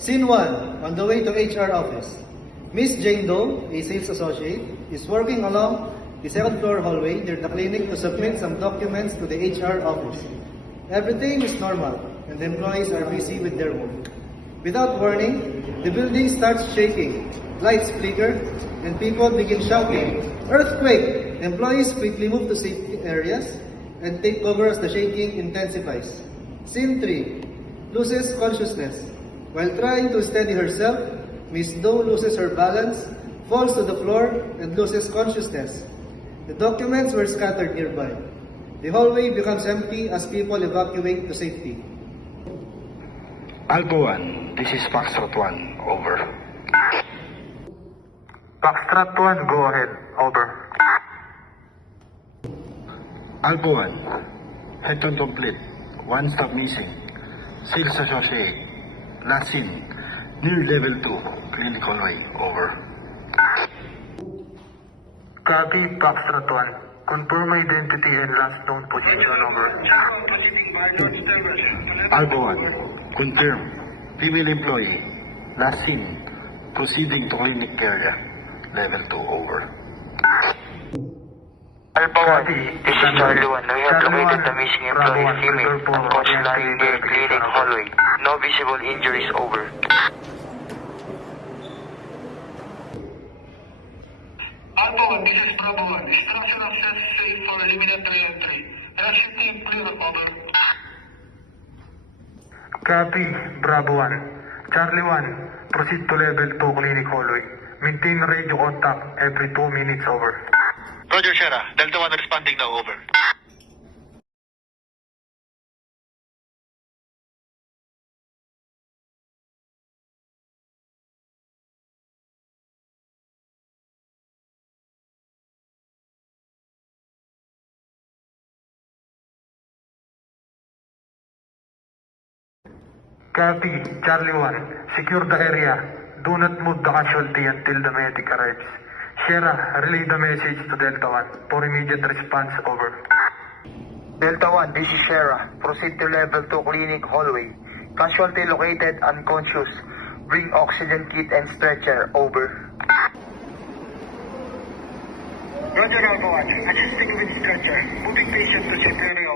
Scene 1, on the way to HR office. Miss Jane Doe, a sales associate, is working along the second floor hallway near the clinic to submit some documents to the HR office. Everything is normal, and the employees are busy with their work. Without warning, the building starts shaking, lights flicker, and people begin shouting, "Earthquake!" Employees quickly move to safety areas and take cover as the shaking intensifies. Scene 3, loses consciousness. While trying to steady herself, Miss Doe loses her balance, falls to the floor, and loses consciousness. The documents were scattered nearby. The hallway becomes empty as people evacuate to safety. Alpha 1, this is Foxtrot 1, over. Foxtrot 1, go ahead, over. Alpha 1, headcount complete, one stop missing, sales associate, last seen, near level 2, clinic hallway, over. Copy, Foxtrot 1. Confirm identity and last known position, over. Alpha 1, confirm, female employee, last seen, proceeding to clinic area, level 2, over. Alpha 1, this is Charlie 1. We have located the missing employee, female, unconscious lying near clinic hallway. No visible injuries, over. Alpha 1, this is Bravo 1. Structure access safe for eliminatory entry. Exit team clear, over. Copy, Bravo 1. Charlie 1, proceed to level 2 clinic hallway. Maintain radio contact every 2 minutes, over. Roger, Shera. Delta 1 responding now, over. Copy, Charlie 1. Secure the area. Do not move the casualty until the medic arrives. Shera, relay the message to Delta 1 for immediate response, over. Delta 1, this is Shera. Proceed to level 2 clinic hallway. Casualty located unconscious. Bring oxygen kit and stretcher, over. Roger, Alpha 1. Assisting with stretcher. Moving patient to superior.